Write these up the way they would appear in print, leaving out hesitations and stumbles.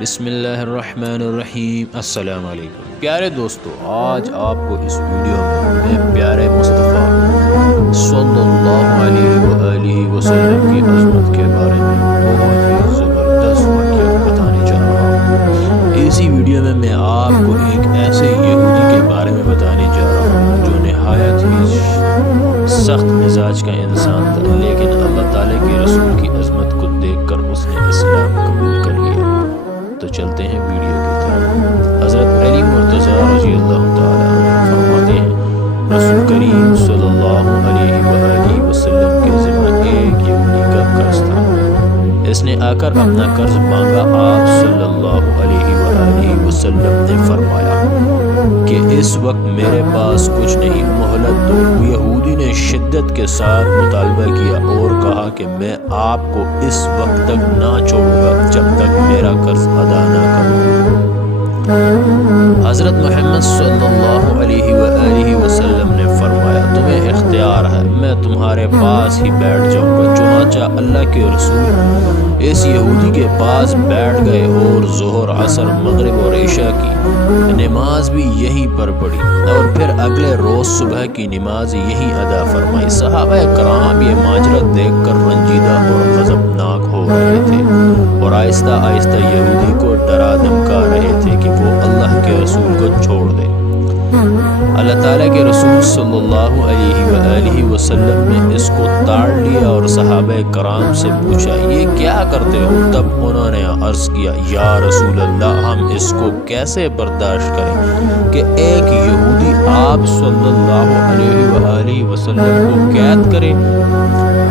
بسم اللہ الرحمن الرحیم۔ السلام علیکم پیارے دوستو، آج آپ کو اس ویڈیو میں پیارے مصطفیٰ صلی اللہ علیہ وآلہ وسلم کی عظمت کے بارے میں بہت ہی زبردست واقعہ بتانے جا رہا ہوں۔ اسی ویڈیو میں آپ کو ایک ایسے یہودی کے بارے میں بتانے جا رہا ہوں جو نہایت ہی سخت مزاج کا انسان تھا، لیکن اللہ تعالیٰ کے رسول کی عظمت کو دیکھ کر اس نے اسلام قبول کر لیا۔ تو چلتے ہیں ویڈیو کی طرف۔ حضرت علی مرتضیٰ رضی اللہ تعالیٰ عنہ فرماتے ہیں، رسول کریم صلی اللہ علیہ وآلہ وسلم کے ذمہ ایک یہودی کا قرض تھا۔ اس نے آ کر اپنا قرض مانگا۔ آپ صلی اللہ علیہ وآلہ وسلم نے فرمایا کہ اس وقت میرے پاس کچھ نہیں، مہلت دو۔ یہودی نے شدت کے ساتھ مطالبہ کیا اور کہا کہ میں آپ کو اس وقت تک نہ چھوڑوں گا جب تک میرا قرض ادا نہ کروں۔ حضرت محمد صلی اللہ علیہ وآلہ وسلم نے فرمایا، تمہیں اختیار ہے، میں تمہارے پاس ہی بیٹھ جاؤں گا۔ چنانچہ اللہ کے رسول اس یہودی کے پاس بیٹھ گئے اور ظہر، عصر، مغرب اور عشاء کی نماز بھی یہیں پر پڑھی اور پھر اگلے روز صبح کی نماز یہیں ادا فرمائی۔ صحابہ کرام یہ ماجرا دیکھ کر رنجیدہ اور غضبناک ہو رہے تھے اور آہستہ آہستہ یہودی کو ڈرا دھمکا رہے تھے کہ وہ اللہ کے رسول کو چھوڑ دے۔ اللہ تعالیٰ کے رسول صلی اللہ علیہ وآلہ وسلم نے اس کو تاڑ لیا اور صحابہ کرام سے پوچھا، یہ کیا کرتے ہو؟ تب انہوں نے عرض کیا، یا رسول اللہ، ہم اس کو کیسے برداشت کریں کہ ایک یہودی آپ صلی اللہ علیہ وآلہ وسلم کو قید کرے؟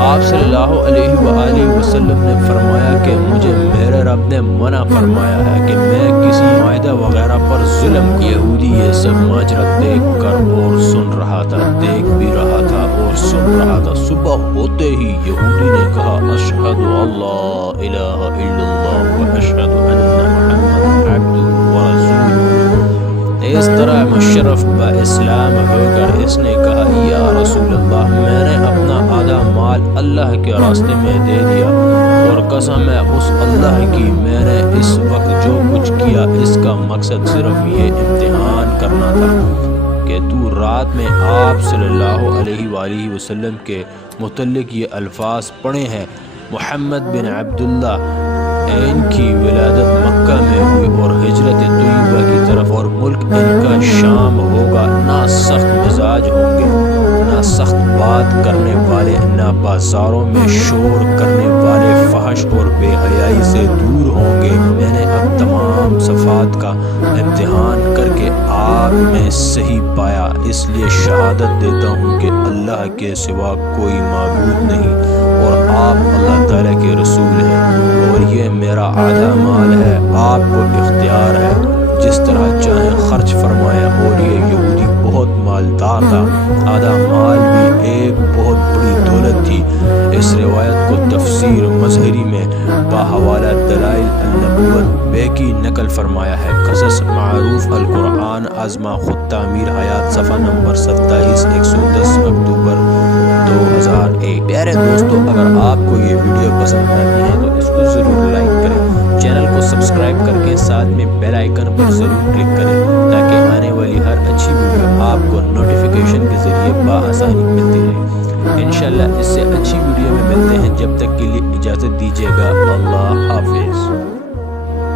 آپ صلی اللہ علیہ وآلہ وسلم نے فرمایا کہ مجھے میرے رب نے منع فرمایا ہے کہ میں کسی معاہدہ وغیرہ پر ظلم۔ یہودی یہ سب ماجرا دیکھ کر اور سن رہا تھا، دیکھ بھی رہا تھا اور سن رہا تھا۔ صبح ہوتے ہی یہودی نے کہا، اشہد اللہ الہ الا اللہ و اشہد ان محمد عبدہ و رسولہ۔ اس طرح مشرف با اسلام ہو کر اس نے کہا، یا رسول اللہ، میں نے اپنا آدھا مال اللہ کے راستے میں دے دیا اور قسم ہے اس اللہ کی، میں نے اس وقت جو کچھ کیا اس کا مقصد صرف یہ امتحان کرنا تھا کہ تو رات میں آپ صلی اللہ علیہ وآلہ وسلم کے متعلق یہ الفاظ پڑھے ہیں، محمد بن عبداللہ، ان کی ولادت مکہ میں ہوئی اور ہجرت طیبہ کی طرف، اور ملک ان کا شام ہوگا، نہ سخت مزاج ہوں گے، نہ سخت بات کرنے والے، نہ بازاروں میں شور کرنے والے، فحش اور بے حیائی سے دور ہوں گے۔ میں نے اب تمام صفات کا امتحان کر کے آپ میں صحیح پایا، اس لیے شہادت دیتا ہوں کہ اللہ کے سوا کوئی معبود نہیں اور آپ اللہ تعالیٰ کے رسول ہیں، اور یہ میرا آدھا مال ہے، آپ کو اختیار ہے، جس طرح چاہیں خرچ فرمایا۔ اور یہ یہودی بہت مالدار تھا، آدھا مال بھی ایک بہت بڑی دولت تھی۔ اس روایت کو تفسیر مظہری میں باحوالہ دلائل النبوت بیکی نقل فرمایا ہے۔ قصص معروف القرآن ازما خود تعمیر حیات، صفحہ نمبر 27، 110 اکتوبر 2001۔ پیارے دوستو، اگر آپ کو یہ ویڈیو پسند آتی ہے تو اس کو ضرور لائک کریں، چینل کو سبسکرائب کر کے ساتھ میں بیل آئیکن پر ضرور کلک کریں تاکہ آنے والی ہر اچھی ویڈیو آپ کو نوٹیفیکیشن کے ذریعے بآسانی ملتی رہے۔ انشاءاللہ اس سے اچھی ویڈیو میں ملتے ہیں، جب تک کے لیے اجازت دیجیے گا۔ اللہ حافظ۔